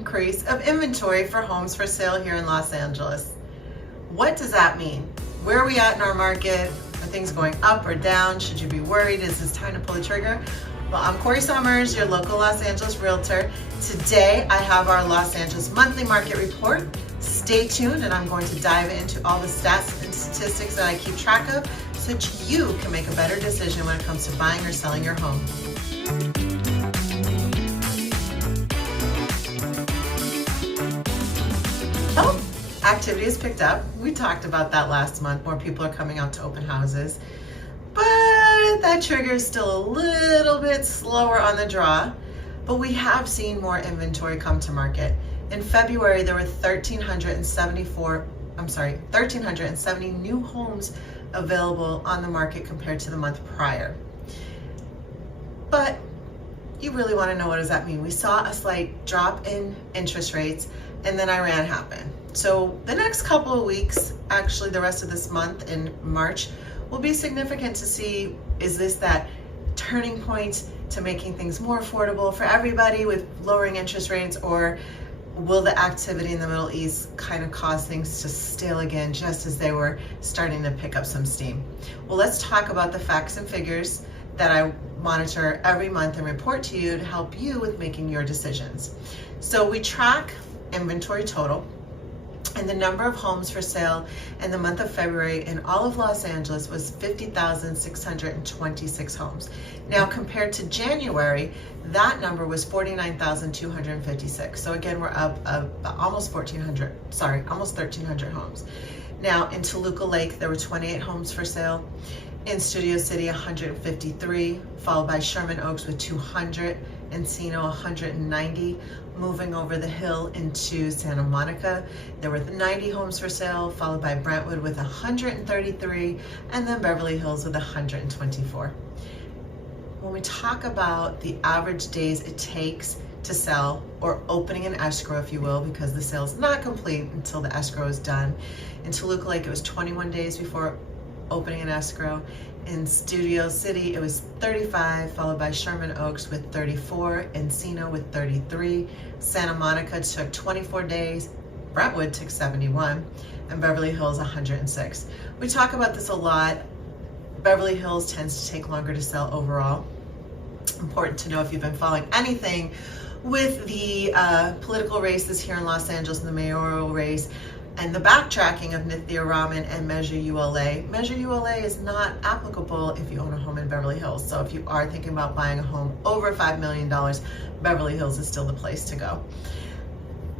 increase of inventory for homes for sale here in Los Angeles. What does that mean? Where are we at in our market? Are things going up or down? Should you be worried? Is this time to pull the trigger? Well, I'm Corrie Sommers, your local Los Angeles realtor. Today, I have our Los Angeles monthly market report. Stay tuned, and I'm going to dive into all the stats and statistics that I keep track of so that you can make a better decision when it comes to buying or selling your home. Oh, activity has picked up. We talked about that last month. More people are coming out to open houses. But that trigger is still a little bit slower on the draw. But we have seen more inventory come to market. In February, there were 1,370 new homes available on the market compared to the month prior. But you really want to know, what does that mean? We saw a slight drop in interest rates, and then Iran happened. So the next couple of weeks, actually the rest of this month in March, will be significant to see, is this that turning point to making things more affordable for everybody with lowering interest rates, or will the activity in the Middle East kind of cause things to stale again just as they were starting to pick up some steam? Well, let's talk about the facts and figures that I monitor every month and report to you to help you with making your decisions. So we track inventory total, and the number of homes for sale in the month of February in all of Los Angeles was 50,626 homes. Now, compared to January, that number was 49,256. So again, we're up almost 1,300 homes. Now, in Toluca Lake, there were 28 homes for sale. In Studio City, 153, followed by Sherman Oaks with 200, Encino 190. Moving over the hill into Santa Monica, there were 90 homes for sale, followed by Brentwood with 133, and then Beverly Hills with 124. When we talk about the average days it takes to sell, or opening an escrow, if you will, because the sale is not complete until the escrow is done. In Toluca Lake, it was 21 days before opening an escrow. In Studio City, it was 35, followed by Sherman Oaks with 34, Encino with 33, Santa Monica took 24 days, Brentwood took 71, and Beverly Hills 106. We talk about this a lot. Beverly Hills tends to take longer to sell overall. Important to know if you've been following anything with the political races here in Los Angeles and the mayoral race, and the backtracking of Nithya Raman and Measure ULA. Measure ULA is not applicable if you own a home in Beverly Hills. So if you are thinking about buying a home over $5 million, Beverly Hills is still the place to go.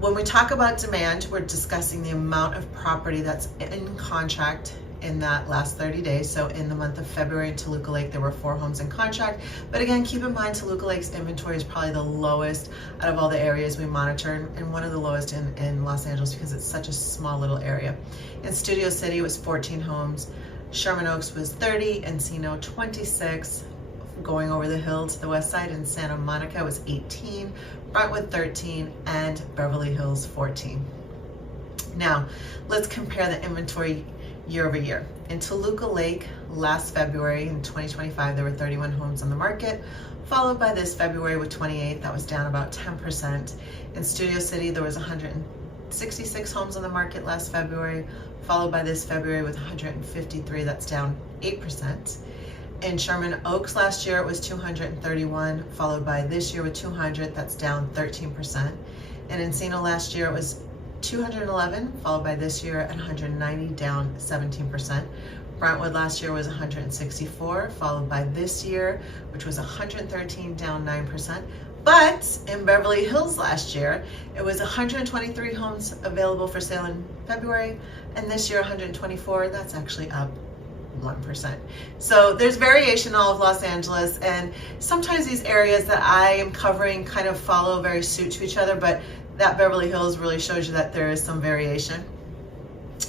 When we talk about demand, we're discussing the amount of property that's in contract in that last 30 days. So in the month of February in Toluca Lake, there were 4 homes in contract. But again, keep in mind, Toluca Lake's inventory is probably the lowest out of all the areas we monitor, and one of the lowest in Los Angeles because it's such a small little area. In Studio City, it was 14 homes. Sherman Oaks was 30, Encino 26. Going over the hill to the west side in Santa Monica was 18, Brentwood 13, and Beverly Hills 14. Now, let's compare the inventory year over year. In Toluca Lake, last February in 2025, there were 31 homes on the market, followed by this February with 28. That was down about 10%. In Studio City, there was 166 homes on the market last February, followed by this February with 153. That's down 8%. In Sherman Oaks last year, it was 231, followed by this year with 200. That's down 13%. And in Encino last year, it was 211, followed by this year at 190, down 17%. Brentwood last year was 164, followed by this year, which was 113, down 9%. But in Beverly Hills last year, it was 123 homes available for sale in February, and this year 124. That's actually up 1%. So there's variation in all of Los Angeles, and sometimes these areas that I am covering kind of follow very suit to each other, but that Beverly Hills really shows you that there is some variation.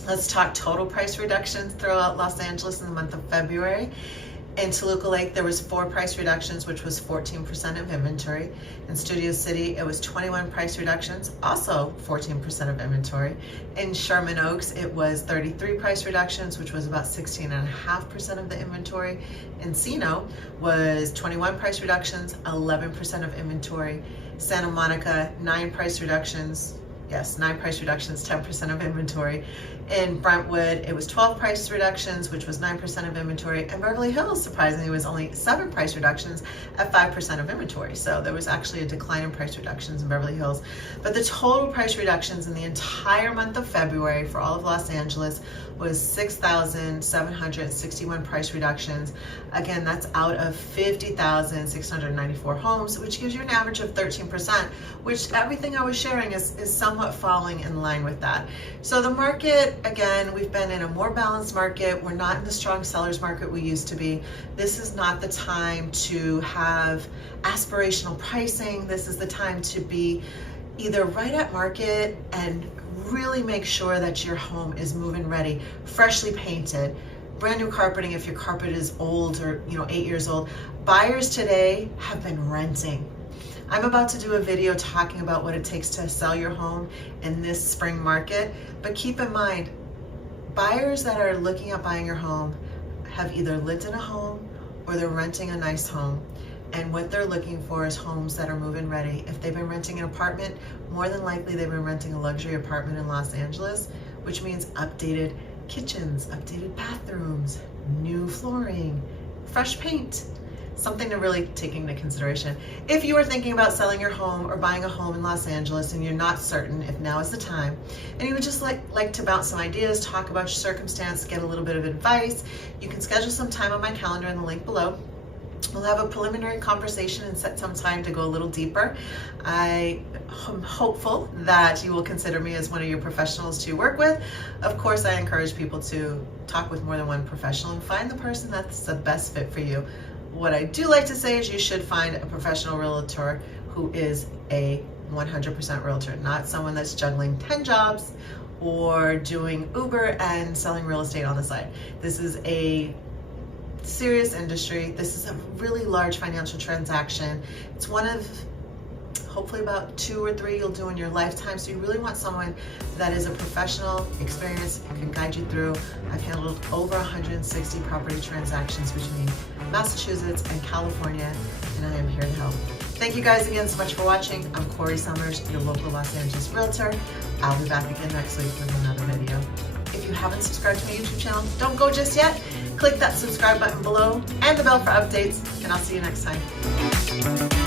Let's talk total price reductions throughout Los Angeles in the month of February. In Toluca Lake, there was 4 price reductions, which was 14% of inventory. In Studio City, it was 21 price reductions, also 14% of inventory. In Sherman Oaks, it was 33 price reductions, which was about 16.5% of the inventory. Encino was 21 price reductions, 11% of inventory. Santa Monica, 9 price reductions. Yes, 9 price reductions, 10% of inventory. In Brentwood, it was 12 price reductions, which was 9% of inventory. And Beverly Hills, surprisingly, was only 7 price reductions at 5% of inventory. So there was actually a decline in price reductions in Beverly Hills. But the total price reductions in the entire month of February for all of Los Angeles was 6,761 price reductions. Again, that's out of 50,694 homes, which gives you an average of 13%, which everything I was sharing is somewhat falling in line with that. So the market, again, we've been in a more balanced market. We're not in the strong sellers market we used to be. This is not the time to have aspirational pricing. This is the time to be either right at market and really make sure that your home is move-in ready, freshly painted, brand new carpeting if your carpet is old or 8 years old. Buyers today have been renting. I'm about to do a video talking about what it takes to sell your home in this spring market, but keep in mind, buyers that are looking at buying your home have either lived in a home or they're renting a nice home. And what they're looking for is homes that are move-in ready. If they've been renting an apartment, more than likely they've been renting a luxury apartment in Los Angeles, which means updated kitchens, updated bathrooms, new flooring, fresh paint. Something to really take into consideration. If you are thinking about selling your home or buying a home in Los Angeles and you're not certain if now is the time, and you would just like to bounce some ideas, talk about your circumstance, get a little bit of advice, you can schedule some time on my calendar in the link below. We'll have a preliminary conversation and set some time to go a little deeper. I am hopeful that you will consider me as one of your professionals to work with. Of course, I encourage people to talk with more than one professional and find the person that's the best fit for you. What I do like to say is you should find a professional realtor who is a 100% realtor, not someone that's juggling 10 jobs or doing Uber and selling real estate on the side. This is a serious industry. This is a really large financial transaction. It's one of hopefully about 2 or 3 you'll do in your lifetime. So you really want someone that is a professional, experienced, can guide you through. I've handled over 160 property transactions between Massachusetts and California, and I am here to help. Thank you guys again so much for watching. I'm Corrie Sommers, your local Los Angeles realtor. I'll be back again next week with another video. If you haven't subscribed to my YouTube channel, don't go just yet. Click that subscribe button below and the bell for updates, and I'll see you next time.